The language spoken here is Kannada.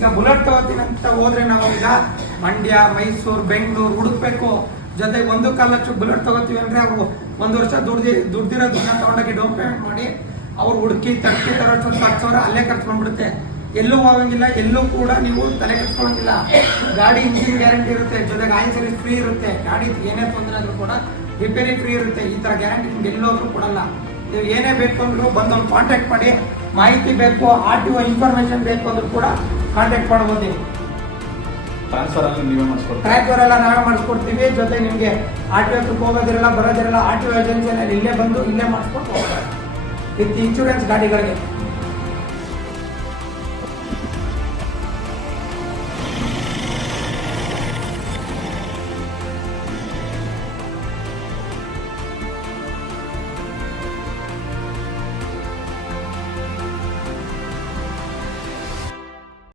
ಈಗ ಬುಲೆಟ್ ತಗೋತೀನಿ ಅಂತ ಹೋದ್ರೆ ನಾವು ಈಗ ಮಂಡ್ಯ, ಮೈಸೂರು, ಬೆಂಗಳೂರು ಹುಡುಕ್ಬೇಕು. ಜೊತೆಗೆ 1.25 ಲಕ್ಷ ಬುಲೆಟ್ ತಗೋತೀವಿ ಅಂದ್ರೆ ಅವರು 1 ವರ್ಷ ದುಡ್ದಿರೋ ದುಡ್ಡನ್ನ ತಗೊಂಡೋಗಿ ಡೌನ್ ಪೇಮೆಂಟ್ ಮಾಡಿ ಅವ್ರು ಹುಡುಕಿ ತರ್ಟಿ ತರೋಷ್ಟು 10 ಸಾವಿರ ಅಲ್ಲೇ ಖರ್ಚು ಬಂದ್ಬಿಡುತ್ತೆ. ಎಲ್ಲೂ ಹೋಗಂಗಿಲ್ಲ, ಎಲ್ಲೂ ಕೂಡ ನೀವು ತಲೆ ಕೆಡ್ಸ್ಕೊಳ್ಳಂಗಿಲ್ಲ. ಗಾಡಿ ಇಂಜಿನ್ ಗ್ಯಾರಂಟಿ ಇರುತ್ತೆ, ಜೊತೆಗೆ ಆಯಿಲ್ ಸರ್ವಿಸ್ ಫ್ರೀ ಇರುತ್ತೆ. ಗಾಡಿ ಏನೇ ತೊಂದರೆ ಆದ್ರೂ ಕೂಡ ರಿಪೇರಿ ಫ್ರೀ ಇರುತ್ತೆ. ಈ ತರ ಗ್ಯಾರಂಟಿ ನಿಮ್ಗೆ ಎಲ್ಲೋದ್ರೂ ಕೊಡಲ್ಲ. ನೀವು ಏನೇ ಬೇಕು ಅಂದ್ರೂ ಬಂದು ಒಂದು ಕಾಂಟ್ಯಾಕ್ಟ್ ಮಾಡಿ. ಮಾಹಿತಿ ಬೇಕು, RTO ಇನ್ಫಾರ್ಮೇಶನ್ ಬೇಕು ಅಂದ್ರೂ ಕೂಡ ಕಾಂಟ್ಯಾಕ್ಟ್ ಮಾಡ್ಬೋದು. ನೀವು ಟ್ರಾನ್ಸ್ಫರ್ ಎಲ್ಲ ನಾವೇ ಮಾಡಿಸ್ಕೊಡ್ತೀವಿ. ಜೊತೆ ನಿಮಗೆ RTO ಹೋಗೋದಿರಲ್ಲ, ಬರೋದಿರಲ್ಲ. RTO ಏಜೆನ್ಸಿಯಲ್ಲಿ ಇಲ್ಲೇ ಬಂದು ಇಲ್ಲೇ ಮಾಡಿಸ್ಕೊಟ್ಟು ಹೋಗ್ತಾರೆ ವಿತ್ ಇನ್ಶೂರೆನ್ಸ್ ಗಾಡಿಗಳಿಗೆ.